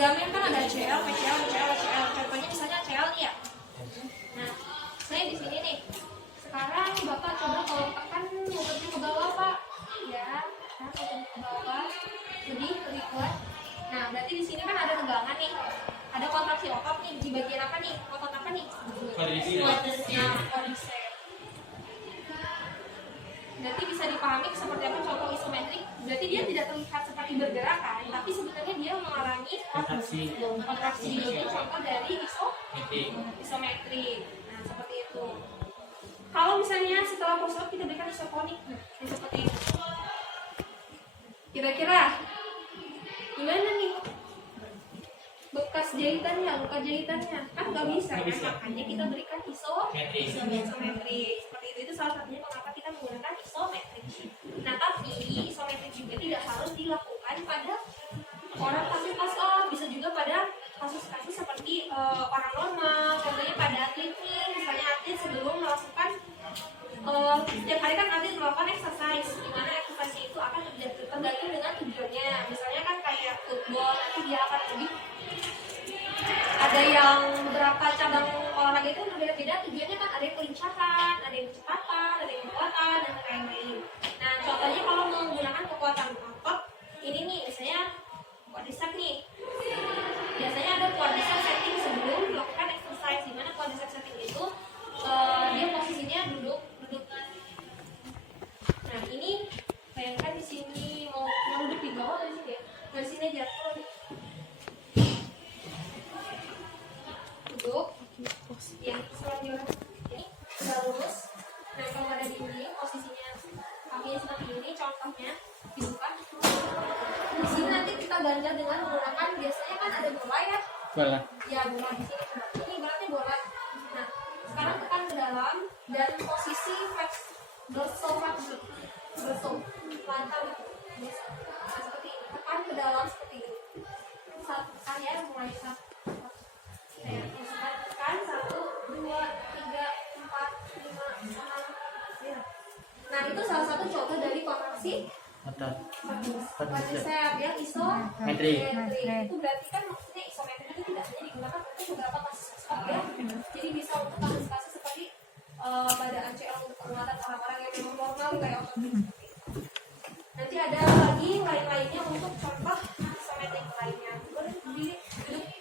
ligamen kan ada ACL, PCL, ACL, ACL. Contohnya misalnya ACL nih ya. Nah, saya di sini nih. Sekarang Bapak coba kalau tekan lututnya ke bawah, Pak. Ya, nah, lututnya ke bawah. Lebih kuat. Nah, berarti di sini kan ada tegangan nih. Ada kontraksi otot nih. Di bagian apa nih? Otot apa nih? Nah, quadriceps. Berarti bisa dipahami seperti apa contoh isometrik. Berarti dia tidak terlihat seperti bergerak kan, tapi sebenarnya dia mengalami kontraksi. Itu contoh dari isometrik. Nah, seperti itu. Kalau misalnya setelah post-op kita berikan isotonik, seperti itu. Kira-kira gimana nih? Bekas jahitannya, luka jahitannya kan nggak bisa kan, makanya kita berikan isometrik seperti itu. Itu salah satunya mengapa kita menggunakan isometrik. Nah, tapi isometrik juga tidak harus dilakukan pada orang pasien post-op, bisa juga pada kasus-kasus seperti orang normal. Contohnya pada atlet nih, misalnya atlet sebelum melakukan setiap hari kan atlet melakukan exercise, dimana exercise itu akan tergantung dengan tujuannya. Misalnya kan kayak football, nanti dia akan lebih ada yang beberapa cabang olahraga itu berbeda-beda tujuannya kan, ada yang kelincahan, ada yang kecepatan, ada yang kekuatan dan lain-lain. Nah, contohnya kalau menggunakan kekuatan otot ini nih, misalnya quadriceps nih, biasanya ada quadriceps setting sebelum melakukan exercise, di mana quadriceps setting itu dia posisinya duduk. Nah, ini bayangkan di sini mau duduk di bawah dari sini ya, dari sini aja. Duduk, ya, selanjutnya ini sudah lurus. Nah, kalau ada di sini posisinya kakinya seperti ini, contohnya dibuka. Di sini nanti kita ganjar dengan menggunakan, biasanya kan ada bola ya. Bola. Ya, bola di sini. Ini berarti bola. Nah, sekarang tekan ke dalam dan posisi dorsal lantar. Nah, seperti ini. Tekan ke dalam seperti ini. Tekan ya, mulai satu. Tekan 1, 2, 3, 4, 5, 6. Nah, itu salah satu contoh dari kontraksi quadriceps yang isometrik. Itu berarti kan maksudnya isometrik itu tidak hanya digunakan untuk beberapa kasus ya. Jadi bisa untuk kasus-kasus seperti pada ACL untuk penguatan orang-orang yang memang normal kayak otot. Nanti ada lagi lain-lainnya untuk contoh isometrik lainnya. Boleh duduk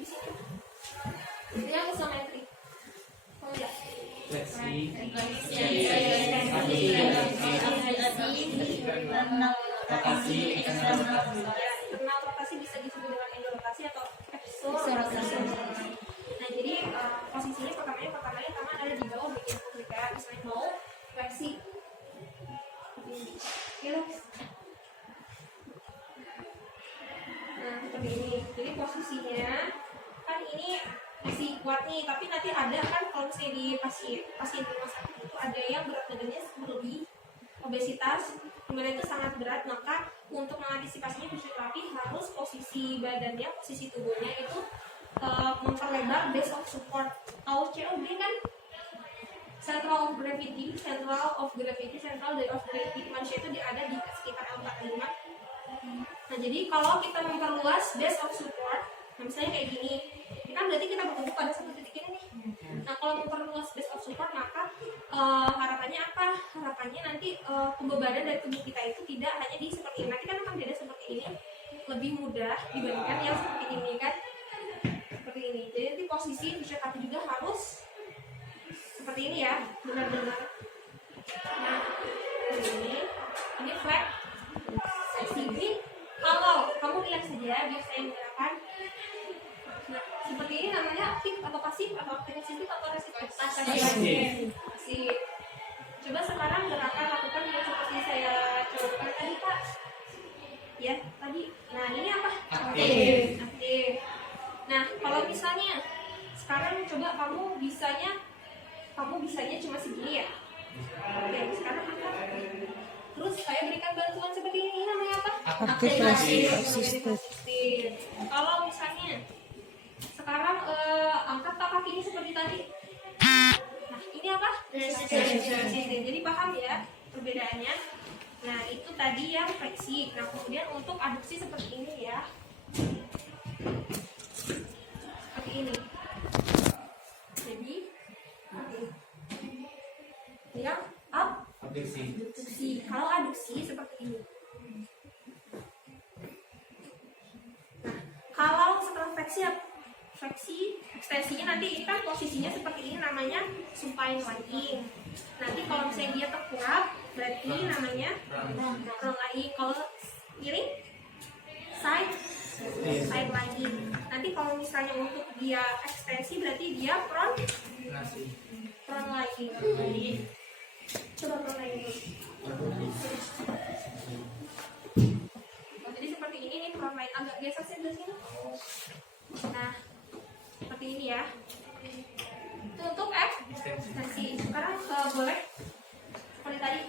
di sini. Ini yang isometrik. Oh ya. Internal rotasi bisa disebut dengan endorotasi atau exorotasi. Nah, jadi posisinya pertamanya tangan ada di bawah bagian publika, misalnya mau fleksi. Nah, seperti ini. Jadi posisinya kan ini masih kuat nih, tapi nanti ada kan kalau misalnya di pasien rumah sakit itu ada yang berat badannya berlebih, obesitas, kemudian itu sangat berat, maka untuk mengantisipasinya fisioterapi harus posisi badannya, posisi tubuhnya itu memperlebar base of support. Kalau COG kan central of gravity manusia itu ada di sekitar L45. Nah, jadi kalau kita memperluas base of support, nah misalnya kayak gini, kan berarti kita bertumbuh pada satu titik ini nih. Nah, kalau memperluas base of support, maka harapannya apa? Harapannya nanti pembebanan dari tubuh kita itu tidak hanya di seperti ini. Nanti kan akan beda seperti ini, lebih mudah dibandingkan yang seperti ini kan. Seperti ini. Jadi nanti posisi fisioterapi juga harus seperti ini ya, benar-benar. Nah, ini flat. Ini kalau kamu lihat saja, biar saya menggunakan. Nah, seperti ini namanya aktif atau pasif atau aktif atau resisten. Pasif. Coba sekarang gerakan lakukan yang seperti saya contohkan tadi, Pak. Ya, tadi. Nah, ini apa? Aktif. Nah, kalau misalnya sekarang coba kamu bisanya cuma segini ya. Oke, sekarang apa? Terus saya berikan bantuan seperti ini, namanya apa? Aktif. Kalau misalnya sekarang angkat kaki ini seperti tadi. Nah, ini apa? Resisten. Jadi paham ya perbedaannya. Nah, itu tadi yang fleksi. Nah, kemudian untuk aduksi seperti ini ya. fleksi ekstensinya nanti ini kan posisinya seperti ini, namanya supine lying. Nanti kalau misalnya dia tengkurap berarti namanya prone lying. Kalau miring side lying. Nanti kalau misalnya untuk dia ekstensi berarti dia prone lying. Coba prone lying dulu. Jadi seperti ini nih prone lying, agak geser sih dari sini. Nah, seperti ini ya. Itu untuk ekstensi. Sekarang boleh seperti tadi.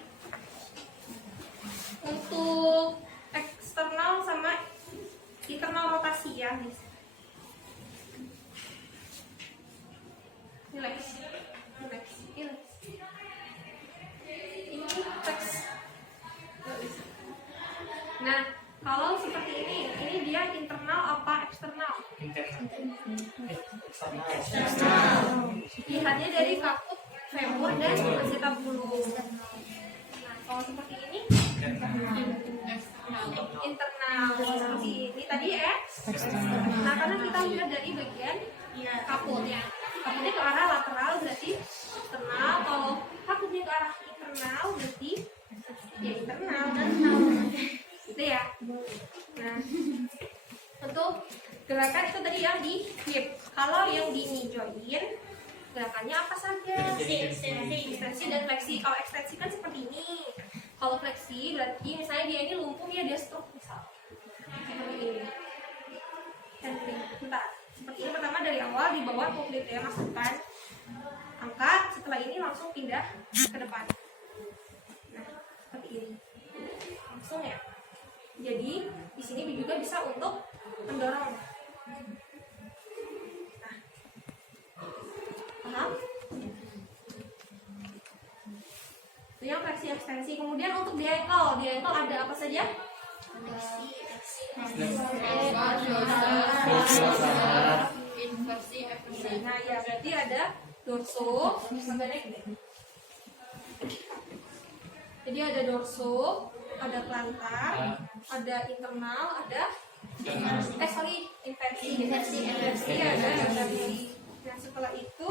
Untuk eksternal sama internal rotasi ya, guys. Relax. Ini teks. Nah, kalau seperti ini dia internal apa eksternal? Eksternal. Lihatnya dari kaput femur dan acetabulum. Nah, kalau seperti ini internal. Seperti ini tadi Nah, karena kita lihat dari bagian kaput ya. Kaputnya ke arah lateral berarti eksternal. Kalau kaputnya ke arah internal berarti ya internal dan gitu ya. Nah, untuk gerakan itu tadi yang di hip. Kalau yang di knee joint gerakannya apa saja? Ekstensi dan fleksi. Kalau ekstensi kan seperti ini. Kalau fleksi berarti misalnya dia ini lumpuh ya, dia stroke misal. Seperti ini. Bentar. Seperti ini pertama dari awal di bawah kulit ya, masukkan, angkat, setelah ini langsung pindah ke depan. Nah, seperti ini. Langsung ya. Jadi di sini juga bisa untuk mendorong. Nah, paham? Itu yang fleksi ekstensi. Kemudian untuk di ankle ada apa saja? Nah ya, berarti ada dorso. Jadi ada dorso, ada plantar, ada internal, ada inversi ada inversi. Nah setelah itu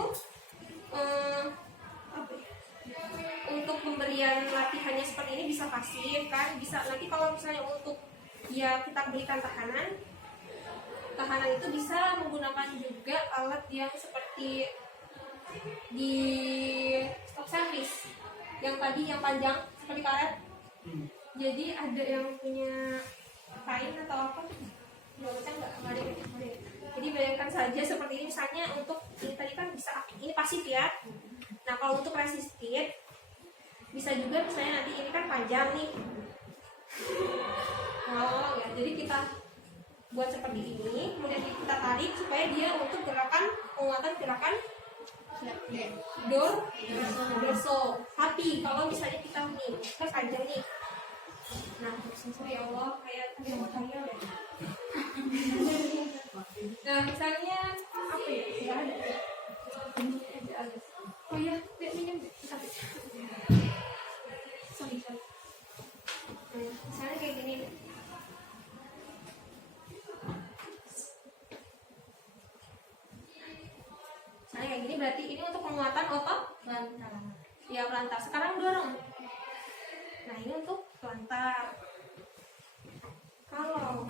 untuk pemberian latihannya seperti ini bisa pasif kan, bisa nanti kalau misalnya untuk ya kita berikan tahanan itu bisa menggunakan juga alat yang seperti di stop service yang tadi yang panjang seperti karet. Jadi ada yang punya kain atau apa, nggak ada. Jadi bayangkan saja seperti ini, misalnya untuk ini tadi kan bisa ini pasif ya. Nah kalau untuk resistif bisa juga misalnya nanti ini kan panjang nih. Oh ya, jadi kita buat seperti ini, kemudian kita tarik supaya dia untuk penguatan gerakan dorso. Tapi kalau misalnya kita nih, kan panjang nih. Nah, ya Allah, kayak ya. Nah, misalnya apa ya? Tidak ada. Oh ya, minum deh. Sorry. Misalnya kayak gini. Misalnya kayak gini berarti ini untuk penguatan otot plantar. Ya plantar. Sekarang dorong. Nah ini untuk plantar. Kalau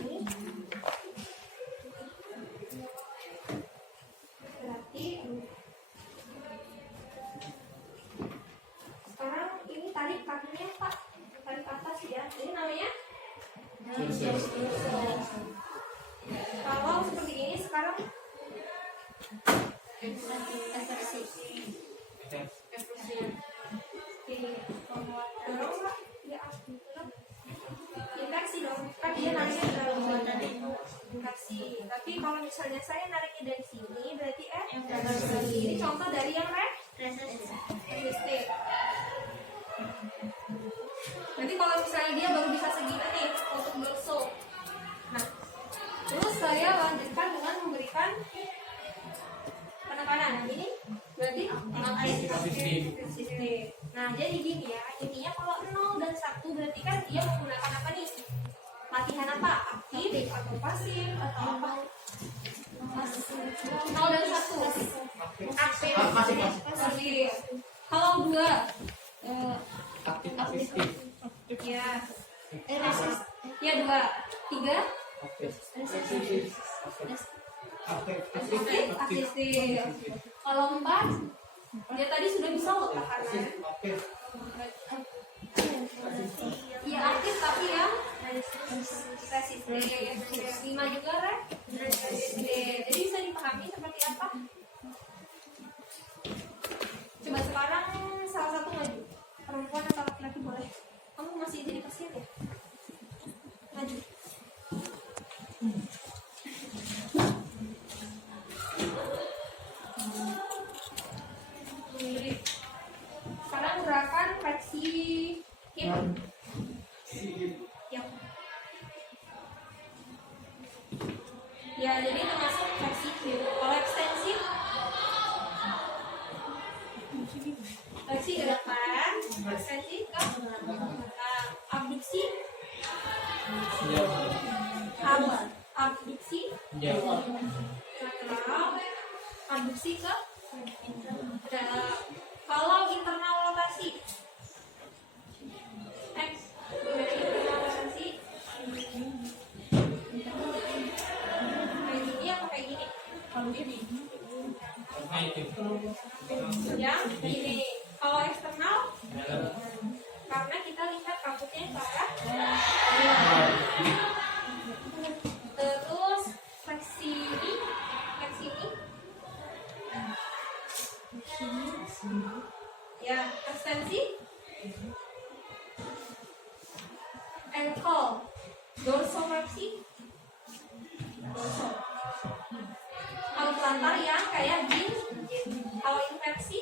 ini berarti sekarang ini tarik kakinya Pak, tarik ke atas ya. Ini namanya kalau seperti ini sekarang inversi dong, kan dia nariknya inversi. Tapi kalau misalnya saya nariknya dari sini berarti ini contoh dari yang resistif. Nanti kalau misalnya dia baru bisa segini nih untuk dorso. Nah, terus saya lanjutkan dengan memberikan penekanan. Nah, ini berarti resistif. Nah, jadi gini ya, intinya kalau 0 dan 1 berarti kan dia menggunakan apa nih? Latihan apa? apa? Aktif atau pasif atau apa? 0 dan 1 aktif. Pasif. Kalau 2 aktif. Ya. Ya 2. 3 aktif. Kalau 4 dia tadi sudah bisa loh tahanan. Iya aktif tapi yang resisten. 5 juga resisten. Jadi bisa dipahami seperti apa? Coba sekarang salah satu maju. Perempuan atau laki-laki boleh. Kamu masih jadi pasien ya? Maju. Sekarang gerakan fleksi hip. Ya, jadi termasuk fleksi hip. Kalau ekstensi, fleksi ke depan, ekstensi ke abduksi, abduksi, lateral, abduksi ke kalau internal rotasi, X, internal rotasi, kayak gini apa kayak gini? Kalau gini, yang gini. Kalau eksternal, karena kita lihat rambutnya ke arah. Terus fleksi ini. Ya, ekstensi. Ankle, dorsofleksi. Kalau plantar yang kayak gini. Kalau inversi,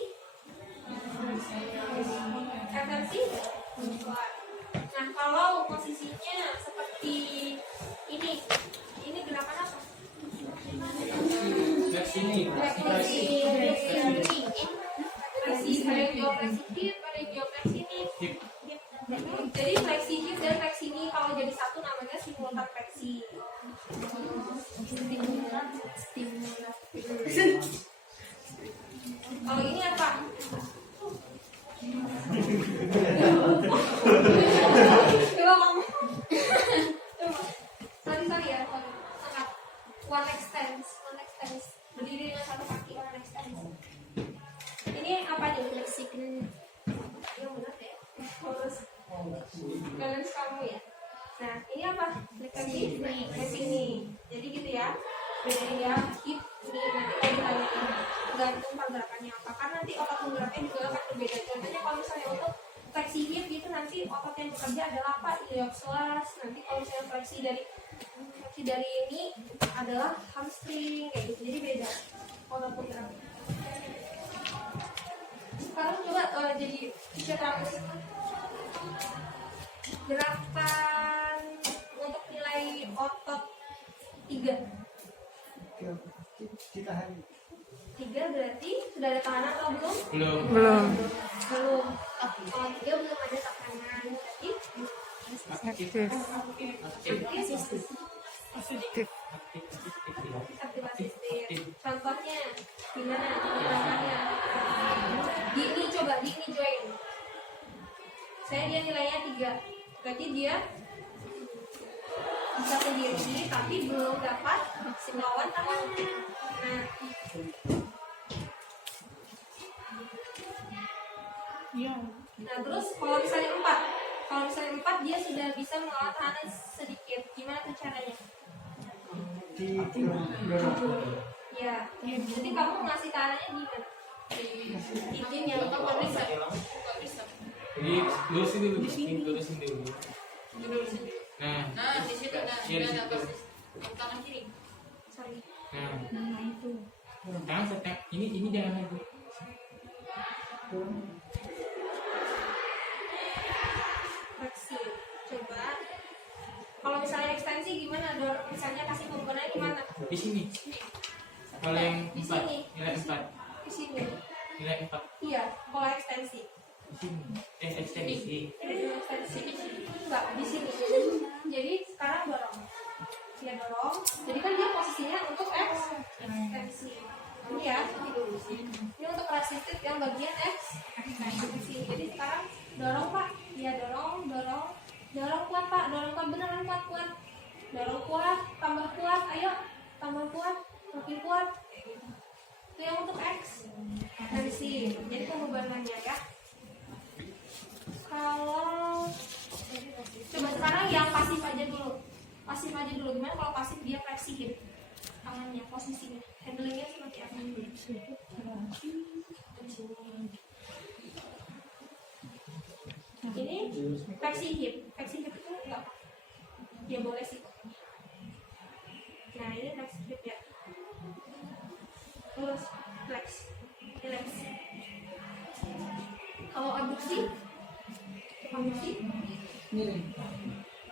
nah kalau posisinya seperti ini gerakan apa? Fleksi, jadi fleksi hip dan fleksi ini kalau jadi satu namanya simultan fleksi. Kalau ini apa? Coba kamu. Sorry ya. Angkat. One extends. Berdiri dengan satu kaki one extends. Ini apa nih? Fleksi. Yang benar deh. Balance kamu ya. Nah, ini apa? Fleksi ini. Jadi gitu ya. Bedain ya hip ini nanti kalau ditanya gantung pergerakannya apa. Karena nanti otot penggeraknya juga akan berbeda. Contohnya kalau misalnya untuk fleksi hip gitu nanti otot yang bekerja adalah apa? Iliopsoas. Nanti kalau misalnya fleksi dari ini adalah hamstring kayak gitu. Jadi beda otot penggeraknya. Sekarang coba jadi fisioterapis. Gerakan untuk nilai otot 3. 3 berarti sudah ada tekanan atau belum? Belum. Kalau 3 belum ada tekanan berarti aktif. Aktivasi sistem. Contohnya gimana gerakannya? Gini coba, gini join. Dia nilainya 3. Berarti dia bisa sendiri tapi belum dapat melawan tangannya. Nah terus kalau misalnya 4 dia sudah bisa melawan tahanan sedikit. Gimana tuh caranya? Ya, jadi kamu ngasih tangannya gimana? Izin yang apa bisa? Jadi lurusin dulu. Nah, di situ ada basis tangan kiri. Sorry. Nah itu. Tangan setek. Ini jangan lagi. Fleksi. Coba. Kalau misalnya ekstensi gimana? Misalnya kasih penggunaan di mana? Di sini. Kalau yang 4, nilai 4. Di sini. Nilai 4. Iya, kalau ekstensi. Di sini. Ekstensi. Ekstensi. Enggak, di sini. Jadi sekarang dorong. yang bagian X. Jadi sekarang dorong Pak, ya dorong kuat Pak, dorong kuat beneran kuat, dorong kuat, tambah kuat, ayo tambah kuat, makin kuat. Itu yang untuk X. Tensi. Jadi pembebanannya ya. Kalau coba sekarang yang pasif aja dulu. Gimana kalau pasif dia fleksi hip tangannya, posisinya, handlingnya seperti apa? Ini fleksi hip itu enggak apa? Ya boleh sih. Nah ini fleksi hip ya. Terus flex. Kalau abduksi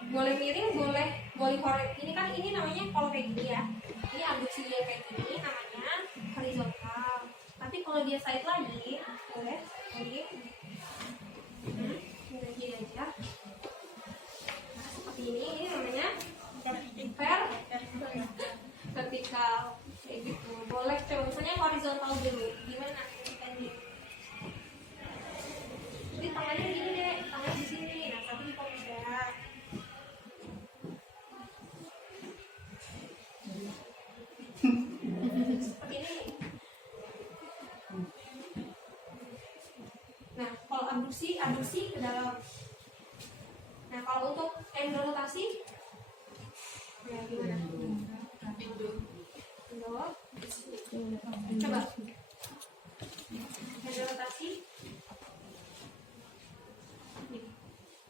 boleh miring, boleh korek. Ini kan ini namanya kalau kayak gini ya. Ini abduksi dia kayak gini namanya horizontal. Tapi kalau dia side lagi boleh lagi. Gini aja. Nah, seperti ini namanya vertikal. Kayak gitu. Boleh coba misalnya horizontal dulu. Gimana? Jadi tangannya gini deh, tangannya di sini. Nah, satu di pojok. Seperti ini. Nah, kalau abduksi ke dalam. Nah, kalau untuk angle rotasi, ya gimana? Coba. Angle rotasi.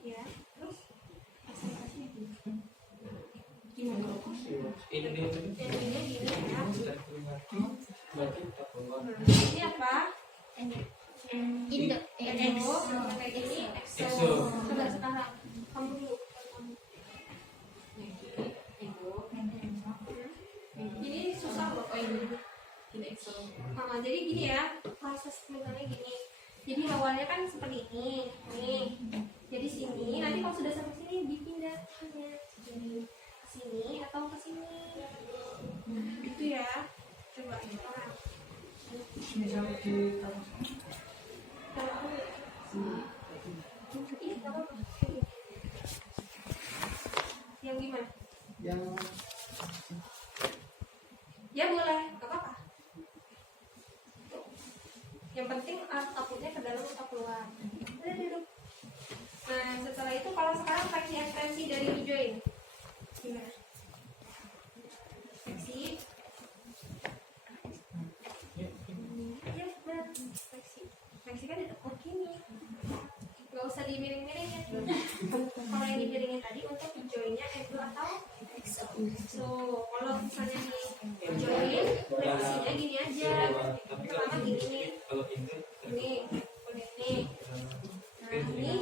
Ya, terus gimana? Ini gini ya. Ini apa? Indo. Kayak gini, exo. Coba sekarang kamu dulu. Ini susah loh ini. Nah, jadi gini ya, proses misalnya gini. Jadi awalnya kan seperti ini, nih. Jadi sini, nanti kalau sudah sampai sini dipindah ke sini atau ke sini. Gitu ya. Coba sekarang. Yang gimana? Ya boleh, gak apa-apa. Yang penting takutnya ke dalam atau keluar. Udah duduk. Nah setelah itu kalau sekarang fleksi ekstensi dari join gimana? Fleksi. Ya benar. Fleksi kan ditekuk gini. Gak usah dimiring-miringin. Kalau yang dimiringin tadi untuk joinnya itu atau so kalau misalnya nih join fleksinya gini aja. Pertama gini nih. Ini nah ini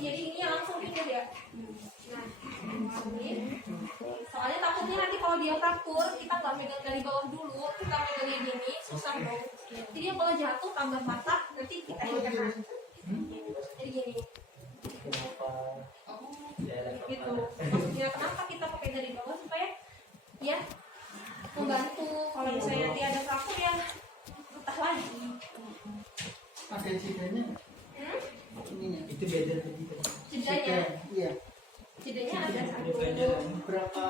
jadi ini langsung pindah ya. Nah ini soalnya takutnya nanti kalau dia fraktur kita nggak megang dari bawah dulu, kita megangnya gini susah dong. Jadi kalau jatuh tambah patah nanti kita yang kena. Jadi gini gitu. Maksudnya kenapa kita pakai dari bawah supaya ya membantu kalau misalnya nanti ada fraktur ya patah lagi. Ada jedanya? Ininya. Itu beda tadi. Jedanya? Iya. Jedanya ada satu. Berapa?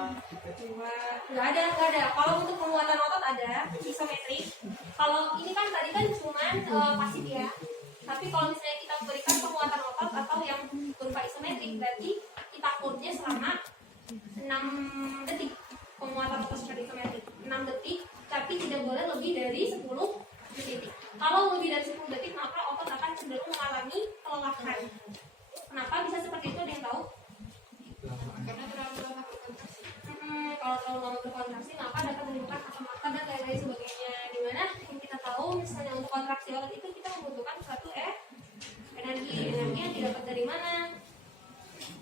Dua. Nggak ada. Kalau untuk penguatan otot ada isometrik. Kalau ini kan tadi kan cuman pasif ya. Tapi kalau misalnya kita berikan penguatan otot atau yang berupa isometrik, berarti kita kurnya selama 6 detik. Penguatan otot secara isometrik 6 detik, tapi tidak boleh lebih dari 10 detik. Kalau lebih dari 10 detik maka otot akan cenderung mengalami kelelahan. Kenapa bisa seperti itu? Ada yang tahu? Karena terlalu lama berkontraksi. Kalau terlalu lama berkontraksi maka dapat menimbulkan asam mata dan lain-lain sebagainya. Dimana yang kita tahu misalnya untuk kontraksi otot itu kita membutuhkan suatu energi yang didapat dari mana?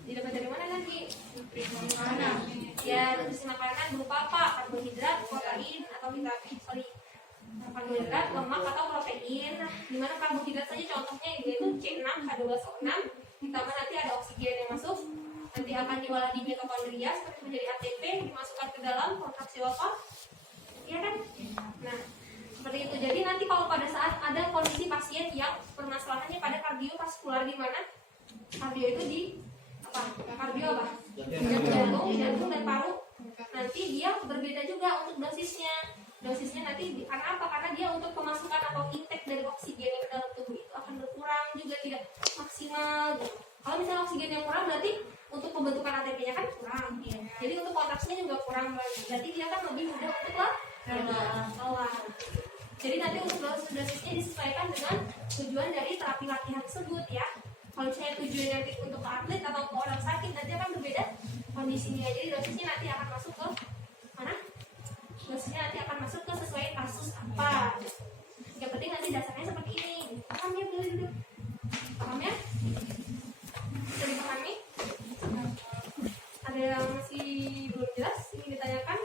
Didapat dari mana nanti? Nutrisi mana? Ya nutrisi makanan berupa apa? Karbohidrat, protein atau karbohidrat, lemak atau protein. Nah, dimana karbohidrat saja contohnya yaitu C6, H12O6. Ditambah nanti ada oksigen yang masuk, nanti akan diolah di mitokondria seperti menjadi ATP, dimasukkan ke dalam kontraksi otot, ya kan? Nah, Seperti itu. Jadi nanti kalau pada saat ada kondisi pasien yang permasalahannya pada kardiovaskular, di mana kardio itu di apa? Kardio apa? Jantung dan paru. Nanti dia berbeda juga untuk dosisnya. Dosisnya nanti karena apa? Karena dia untuk pemasukan atau intake dari oksigen yang ke dalam tubuh itu akan berkurang juga, tidak maksimal. Kalau misalnya oksigen yang kurang, berarti untuk pembentukan ATP-nya kan kurang. Jadi untuk kontraksinya juga kurang lagi. Berarti dia kan lebih mudah untuk keluar. Jadi nanti untuk dosisnya disesuaikan dengan tujuan dari terapi latihan tersebut ya. Kalau misalnya tujuannya nanti untuk atlet atau ke orang sakit, nanti akan berbeda kondisinya. Jadi dosisnya nanti akan masuk ke mana? Dosisnya nanti akan masuk ke sesuai kasus apa. Yang penting nanti dasarnya seperti ini. Paham ya, boleh duduk. Paham ya? Bisa dipahami? Ada yang masih belum jelas ingin ditanyakan?